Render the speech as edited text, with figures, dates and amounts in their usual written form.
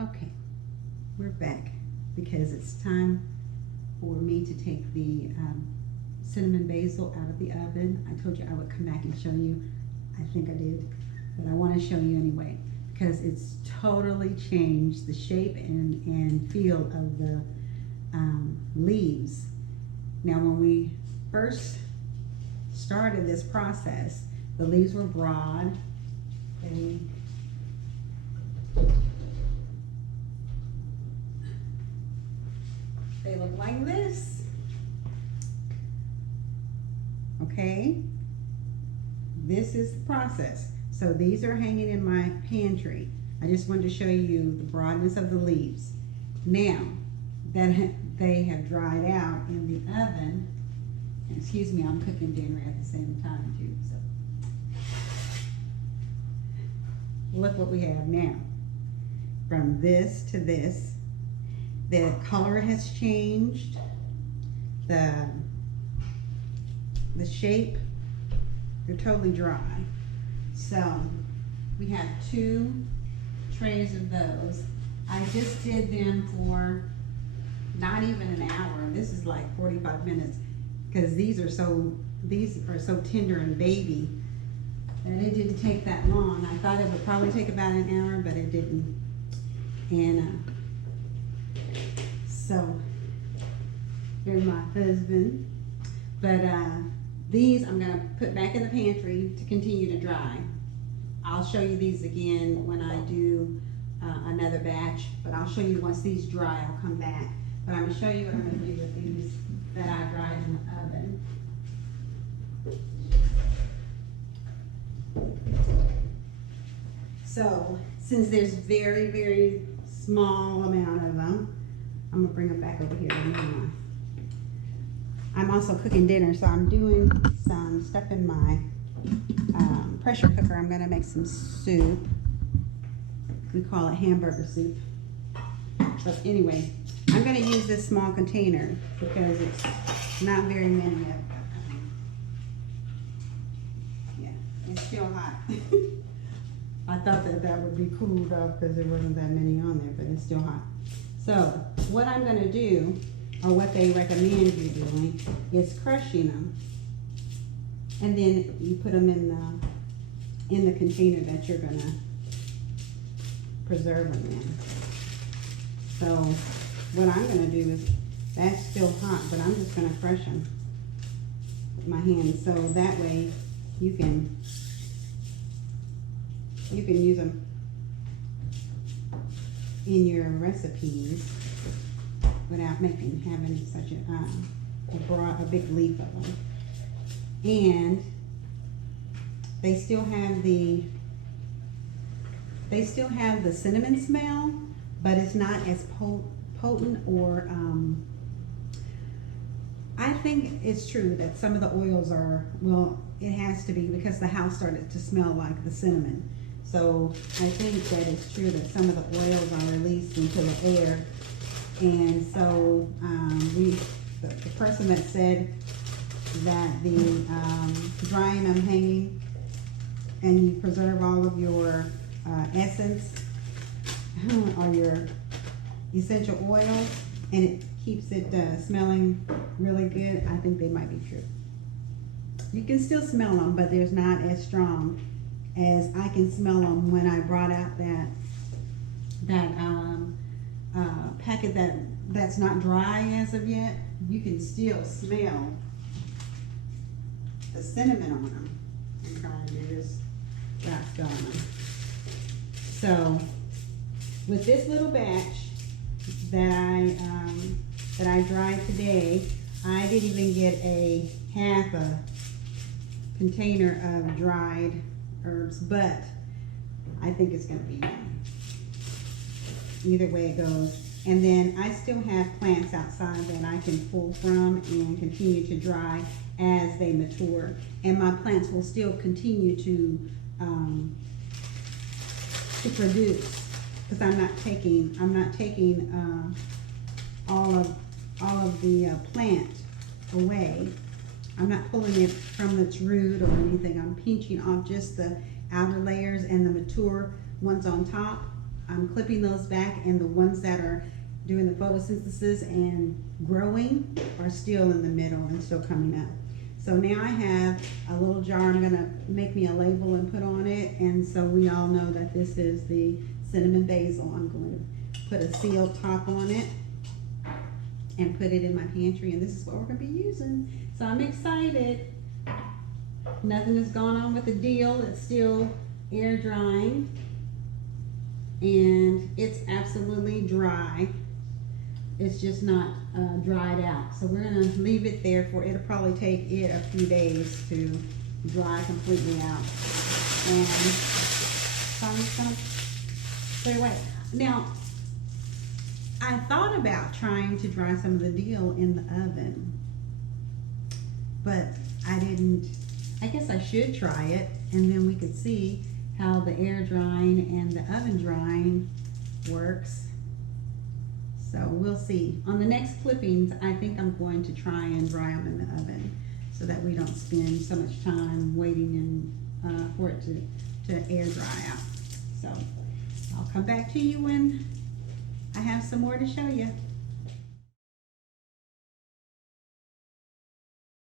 Okay, we're back because it's time for me to take the cinnamon basil out of the oven. I told you I would come back and show you. I think I did, but I want to show you anyway because it's totally changed the shape and feel of the leaves. Now, when we first started this process, the leaves were broad. They look like this. Okay, this is the process. So these are hanging in my pantry. I just wanted to show you the broadness of the leaves. Now that they have dried out in the oven, excuse me, I'm cooking dinner at the same time too. So look what we have now. From this to this, the color has changed. The shape, they're totally dry. So we have 2 trays of those. I just did them for not even an hour. This is like 45 minutes because these are so tender and baby that it didn't take that long. I thought it would probably take about an hour, but it didn't. And so here's my husband. But these I'm gonna put back in the pantry to continue to dry. I'll show you these again when I do another batch, but I'll show you once these dry, I'll come back. But I'm gonna show you what I'm gonna do with these that I dried in the oven. So since there's very, very small amount of them, I'm gonna bring them back over here. I'm also cooking dinner, so I'm doing some stuff in my pressure cooker. I'm gonna make some soup. We call it hamburger soup. But anyway, I'm gonna use this small container because it's not very many of them. Yeah, it's still hot. I thought that would be cool though because there wasn't that many on there, but it's still hot. So what I'm gonna do, or what they recommend you doing, is crushing them, and then you put them in the container that you're gonna preserve them in. So what I'm gonna do is, that's still hot, but I'm just gonna crush them with my hands, so that way you can use them in your recipes without having such a big leaf of them. And they still have the cinnamon smell, but it's not as potent, or I think it's true that some of the oils are, well, it has to be because the house started to smell like the cinnamon. So I think that it's true that some of the oils are released into the air. And so the person that said that the drying them hanging and you preserve all of your essence or your essential oils, and it keeps it smelling really good, I think they might be true. You can still smell them, but there's not as strong as I can smell them when I brought out that packet that's not dry as of yet. You can still smell the cinnamon on them. I'm trying to do this without spelling them. So with this little batch that I dried today, I didn't even get a half a container of dried herbs, but I think it's going to be yummy. Either way it goes. And then I still have plants outside that I can pull from and continue to dry as they mature. And my plants will still continue to produce, because I'm not taking all of the plant away. I'm not pulling it from its root or anything. I'm pinching off just the outer layers and the mature ones on top. I'm clipping those back, and the ones that are doing the photosynthesis and growing are still in the middle and still coming up. So now I have a little jar. I'm gonna make me a label and put on it, and so we all know that this is the cinnamon basil. I'm going to put a sealed top on it and put it in my pantry, and this is what we're gonna be using. So I'm excited. Nothing has gone on with the deal. It's still air drying, and it's absolutely dry. It's just not dried out. So we're gonna leave it there for, it'll probably take it a few days to dry completely out. And so I'm just gonna put it away. Now, I thought about trying to dry some of the deal in the oven, but I didn't. I guess I should try it, and then we could see how the air drying and the oven drying works. So we'll see. On the next clippings, I think I'm going to try and dry them in the oven so that we don't spend so much time waiting for it to air dry out. So I'll come back to you when I have some more to show you.